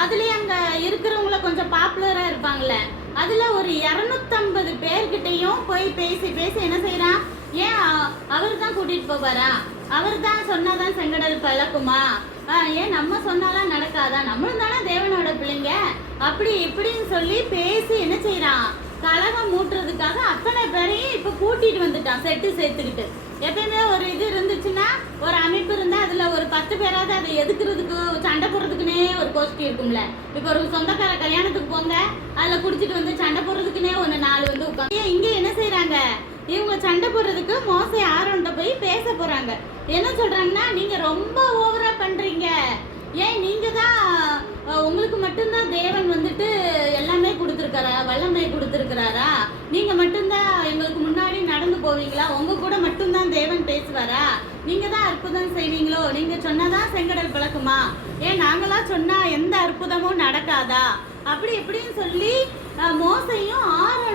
அதுலயே அங்க இருக்கிறவங்கள கொஞ்சம் பாப்புலரா இருப்பாங்கல்ல, அதுல ஒரு 250 பேர்கிட்டையும் போய் பேசி பேசி என்ன செய்யறான், ஏன் அவர் தான் கூட்டிட்டு போவாரா, அவர் தான் சொன்னாதான் செங்கடல் பழக்குமா, ஏன் நம்ம சொன்னாலாம் நடக்காதா, நம்மளும் தானே தேவனோட பிள்ளைங்க, அப்படி இப்படின்னு சொல்லி பேசி என்ன செய்யறான், கலகம் மூட்டுறதுக்காக அத்தனை பேரையும் இப்ப கூட்டிட்டு வந்துட்டான் செட்டு சேர்த்துக்கிட்டு. எப்பயுமே ஒரு இது இருந்துச்சுன்னா, ஒரு அமைப்பு இருந்தா அதுல ஒரு 10 பேராவது அதை எதுக்குறதுக்கு சண்டை போடுறதுக்குன்னே ஒரு கோஷ்டி இருக்கும்ல. இப்ப ஒரு சொந்தக்கார கல்யாணத்துக்கு போங்க, அதுல குடிச்சிட்டு வந்து சண்டை போடுறதுக்குன்னே 4 வந்து உட்காந்து இங்க என்ன செய்யறாங்க, இவங்க சண்டை போடுறதுக்கு மோசே ஆரோன்ட்ட போய் பேச போறாங்க. என்ன சொல்றாங்கன்னா, நீங்க ரொம்ப ஓவரா பண்றீங்க, ஏன் நீங்க தான் உங்களுக்கு மட்டும்தான் தேவன் வந்துட்டு எல்லாமே கொடுத்துருக்காரா, வல்லமை கொடுத்துருக்கிறாரா, நீங்க மட்டும்தான் எங்களுக்கு முன்னாடி நடந்து போவீங்களா, உங்க கூட மட்டும்தான் தேவன் பேசுவாரா, நீங்க தான் அற்புதம் செய்வீங்களோ, நீங்க சொன்னாதான் செங்கடல் பிளக்குமா, ஏன் நாங்களா சொன்னா எந்த அற்புதமும் நடக்காதா, அப்படி இப்படின்னு சொல்லி மோசையும் ஆரோன்